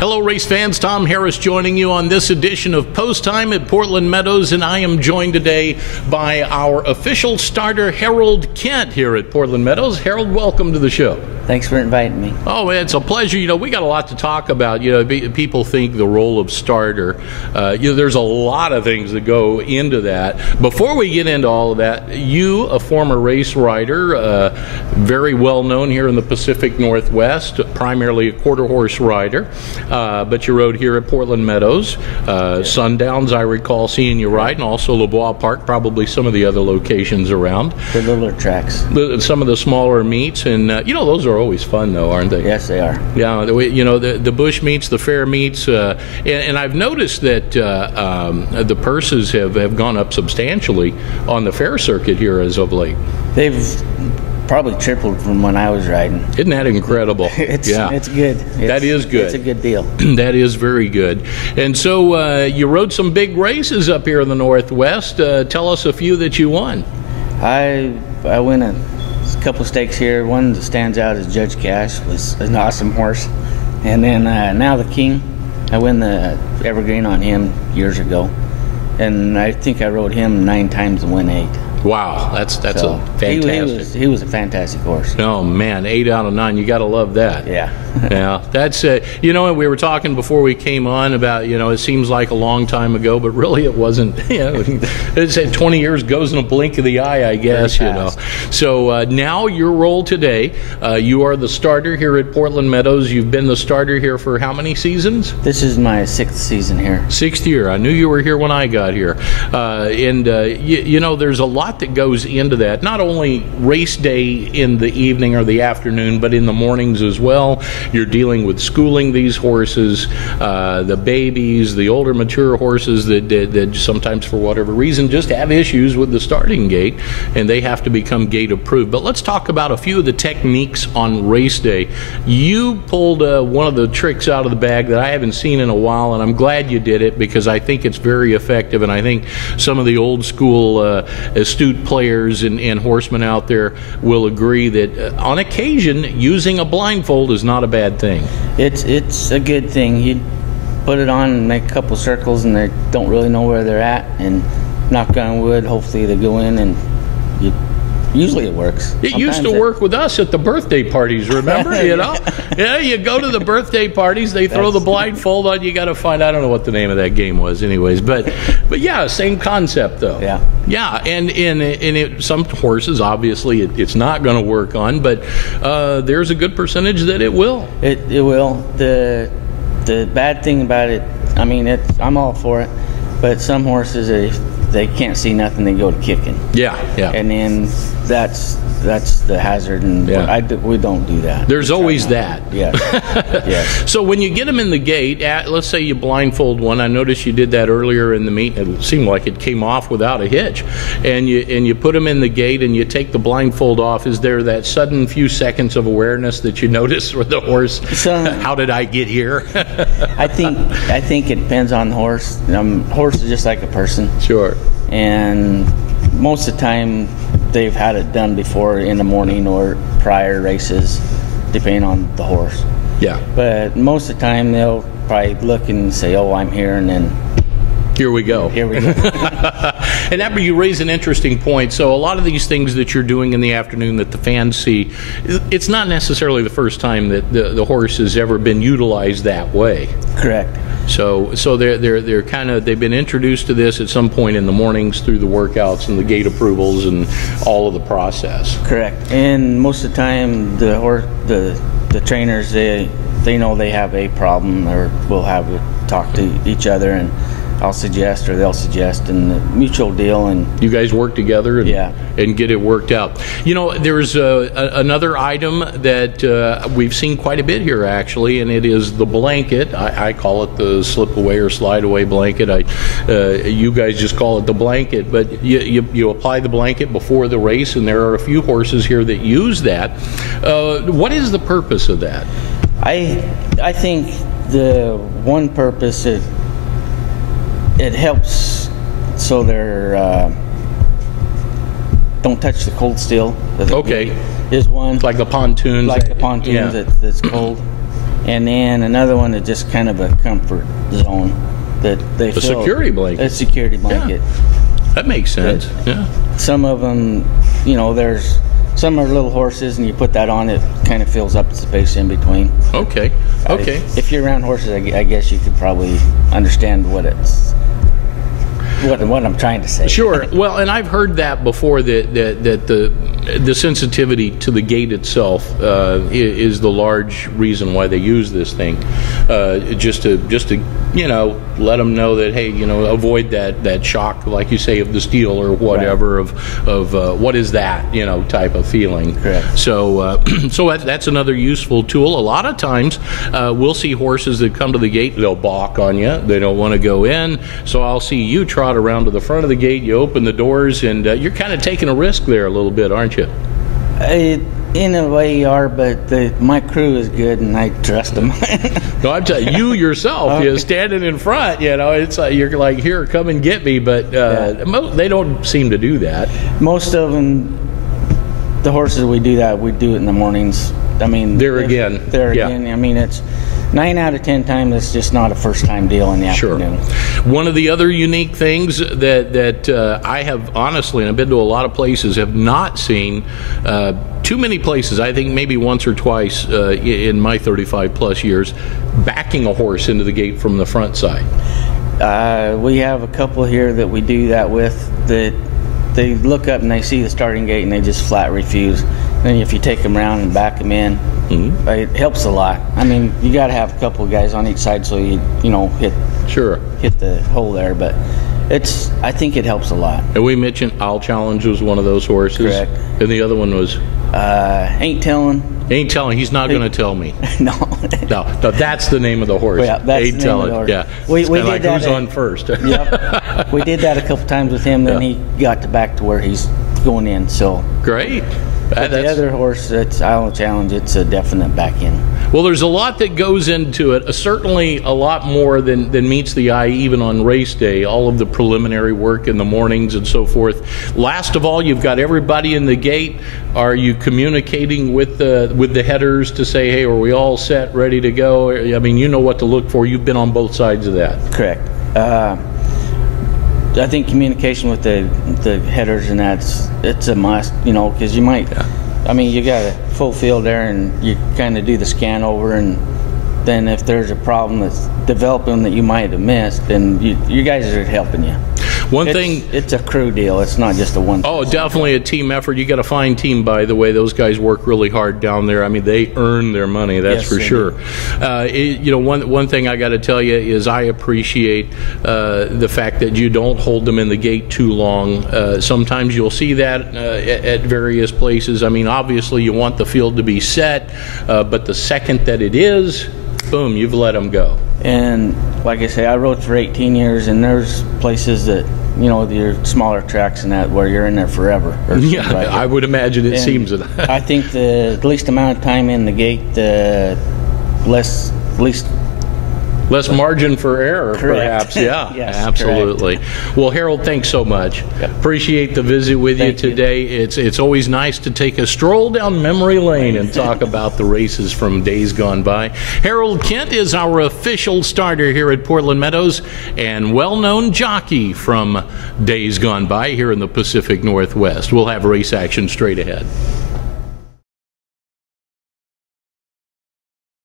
Hello, race fans. Tom Harris joining you on this edition of Post Time at Portland Meadows, and I am joined today by our official starter, Harold Kent, here at Portland Meadows. Harold, welcome to the show. Thanks for inviting me. Oh, it's a pleasure. You know, we got a lot to talk about. You know, people think the role of starter. There's a lot of things that go into that. Before we get into all of that, you, a former race rider, very well known here in the Pacific Northwest, primarily a quarter horse rider, but you rode here at Portland Meadows. Sundowns, I recall seeing you ride, and also LeBois Park, probably some of the other locations around. The littler tracks. Some of the smaller meets, and those are always fun, though, aren't they? Yes, they are. Yeah, the bush meets, the fair meets, and I've noticed that the purses have gone up substantially on the fair circuit here as of late. They've probably tripled from when I was riding. Isn't that incredible? It's good. That is good. It's a good deal. That is very good. And so you rode some big races up here in the Northwest. Tell us a few that you won. I win a couple stakes here. One that stands out is Judge Cash. Was an awesome horse. And then Now the King, I win the Evergreen on him years ago. And I think I rode him 9 times and won 8. Wow, that's a fantastic. He was a fantastic horse. Oh man, 8 out of 9. You got to love that. Yeah. Yeah, that's we were talking before we came on about it seems like a long time ago, but really it wasn't. It's 20 years goes in a blink of the eye, I guess. So now your role today, you are the starter here at Portland Meadows. You've been the starter here for how many seasons? This is my 6th season here. 6th year. I knew you were here when I got here, and there's a lot that goes into that. Not only race day in the evening or the afternoon, but in the mornings as well. You're dealing with schooling these horses, the babies, the older mature horses that sometimes for whatever reason just have issues with the starting gate, and they have to become gate approved. But let's talk about a few of the techniques on race day. You pulled one of the tricks out of the bag that I haven't seen in a while, and I'm glad you did it because I think it's very effective, and I think some of the old school astute players and horsemen out there will agree that on occasion using a blindfold is not a bad thing. It's a good thing. You put it on and make a couple circles and they don't really know where they're at, and knock on wood, hopefully they go in, and usually it works. It used to work with us at the birthday parties, remember? Yeah, you go to the birthday parties, they throw the blindfold on, you got to find, I don't know what the name of that game was anyways, but yeah, same concept though. Yeah, and some horses, obviously, it's not going to work on, but there's a good percentage that it will. It will. The bad thing about it, I mean, I'm all for it, but some horses, they can't see nothing, they go to kicking. Yeah. And then that's the hazard, and we don't do that. There's always that. Yes. So when you get them in the gate, let's say you blindfold one. I noticed you did that earlier in the meet. It seemed like it came off without a hitch. And you put them in the gate and you take the blindfold off. Is there that sudden few seconds of awareness that you notice with the horse? How did I get here? I think it depends on the horse. Horse is just like a person. Sure. And most of the time they've had it done before in the morning or prior races, depending on the horse. Yeah. But most of the time they'll probably look and say, oh, I'm here, and then here we go. And Amber, you raise an interesting point. So a lot of these things that you're doing in the afternoon that the fans see, it's not necessarily the first time that the horse has ever been utilized that way. Correct. So they're kind of, they've been introduced to this at some point in the mornings through the workouts and the gate approvals and all of the process. Correct. And most of the time the trainers, they know they have a problem, or will have a talk to each other, and I'll suggest or they'll suggest, and the mutual deal, and you guys work together and get it worked out. There's another item that we've seen quite a bit here actually, and it is the blanket. I call it the slip away or slide away blanket. You guys just call it the blanket, but you apply the blanket before the race, and there are a few horses here that use that. What is the purpose of that? I think the one purpose it helps so they're don't touch the cold steel. Okay. Is one like the pontoons. Like the pontoons that's cold. and then another one that's just kind of a comfort zone that they feel. Security blanket. A security blanket. Yeah. That makes sense. Yeah. Some of them, you know, some are little horses, and you put that on, it kind of fills up the space in between. Okay. Okay. If you're around horses, I guess you could probably understand what I'm trying to say. Sure. Well, and I've heard that before, that the sensitivity to the gait itself is the large reason why they use this thing, just to you know, let them know that, hey, you know, avoid that shock, like you say, of the steel or whatever, right, of what is that, you know, type of feeling. Correct. So so that's another useful tool. A lot of times we'll see horses that come to the gate, they'll balk on you, they don't want to go in, so I'll see you trot around to the front of the gate, you open the doors, and you're kind of taking a risk there a little bit, aren't you? In a way you are, but my crew is good and I trust them. No, I'm telling you, yourself, okay, you know, standing in front, you know, it's like, you're like, here, come and get me, but they don't seem to do that. Most of them, the horses we do it in the mornings. I mean, there again, I mean, it's 9 out of 10 times it's just not a first time deal in the afternoon. One of the other unique things that I have, honestly, and I've been to a lot of places, have not seen too many places, I think maybe once or twice in my 35 plus years, backing a horse into the gate from the front side. We have a couple here that we do that with, that they look up and they see the starting gate and they just flat refuse. Then if you take them around and back them in, it helps a lot. I mean, you got to have a couple of guys on each side so you know, hit the hole there, but I think it helps a lot. And we mentioned I'll Challenge was one of those horses. Correct. And the other one was? Ain't Telling. Ain't Telling. He's not going to tell me. No. No, that's the name of the horse. Yeah, that's Ain't the name of the Telling. horse. Yeah. We did like that. Who's on first? Yep. We did that a couple times with him. Then he got back to where he's going in. So great. But the other horse, that's I'll Challenge. It's a definite back in. Well, there's a lot that goes into it. Certainly a lot more than meets the eye, even on race day. All of the preliminary work in the mornings and so forth. Last of all, you've got everybody in the gate. Are you communicating with the headers to say, hey, are we all set, ready to go? I mean, you know what to look for. You've been on both sides of that. Correct. I think communication with the headers and it's a must, you know, because you might, I mean, you got a full field there and you kind of do the scan over, and then if there's a problem that's developing that you might have missed, then you guys are helping you. It's a crew deal. It's not just a one. Oh, definitely a team effort. You got a fine team, by the way. Those guys work really hard down there. I mean, they earn their money. That's for sure. You know, one thing I got to tell you is I appreciate the fact that you don't hold them in the gate too long. Sometimes you'll see that at various places. I mean, obviously you want the field to be set, but the second that it is, boom, you've let them go. And like I say, I rode for 18 years, and there's places that, you know, your smaller tracks and that where you're in there forever. Yeah, like I would imagine it seems that. I think the least amount of time in the gate, the least margin for error, correct. perhaps. Yeah, yes, absolutely. correct. Well, Harold, thanks so much. Yep. Appreciate the visit with you today. It's always nice to take a stroll down memory lane and talk about the races from days gone by. Harold Kent is our official starter here at Portland Meadows and well-known jockey from days gone by here in the Pacific Northwest. We'll have race action straight ahead.